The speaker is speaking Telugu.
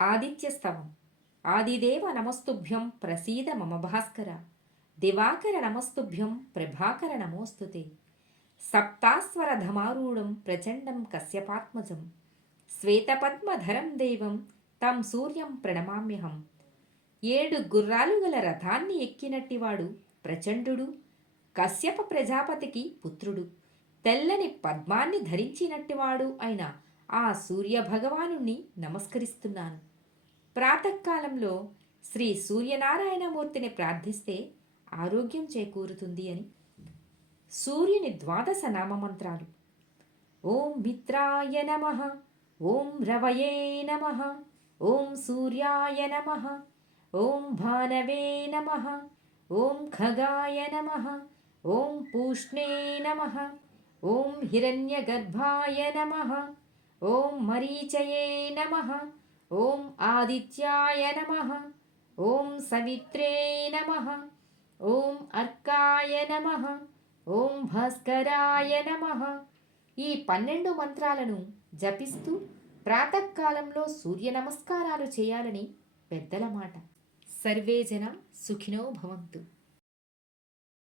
ఆదిత్యస్తవం. ఆదిదేవ నమస్తుభ్యం ప్రసీద మమ భాస్కర. దివాకర నమస్తుభ్యం ప్రభాకర నమోస్తుతే. సప్తాస్వరధమారూఢం ప్రచండం కశ్యపాత్మజం. శ్వేతపద్మధరం దేవం తం సూర్యం ప్రణమామ్యహం. 7 గుర్రాలు గల రథాన్ని ఎక్కినట్టివాడు ప్రచండుడు, కశ్యప ప్రజాపతికి పుత్రుడు, తెల్లని పద్మాన్ని ధరించినట్టివాడు అయిన ఆ సూర్యభగవానుణ్ణి నమస్కరిస్తున్నాను. ప్రాతకాలంలో శ్రీ సూర్యనారాయణమూర్తిని ప్రార్థిస్తే ఆరోగ్యం చేకూరుతుంది అని. సూర్యుని ద్వాదశ నామమంత్రాలు. ఓం మిత్రాయ నమః, ఓం రవయే నమః, ఓం సూర్యాయ నమః, ఓం భానవే నమః, ఓం ఖగాయ నమః, ఓం పూష్ణే నమః, ఓం హిరణ్యగర్భాయ నమః, ఓం మరీచయే నమః, ఓం ఆదిత్యాయ నమః, ఓం సవిత్రే నమః, ఓం అర్కాయ నమః, ఓం భాస్కరాయ నమః. ఈ 12 మంత్రాలను జపిస్తూ ప్రాతకాలంలో సూర్య నమస్కారాలు చేయాలని పెద్దల మాట. సర్వే జన సుఖినో భవంతు.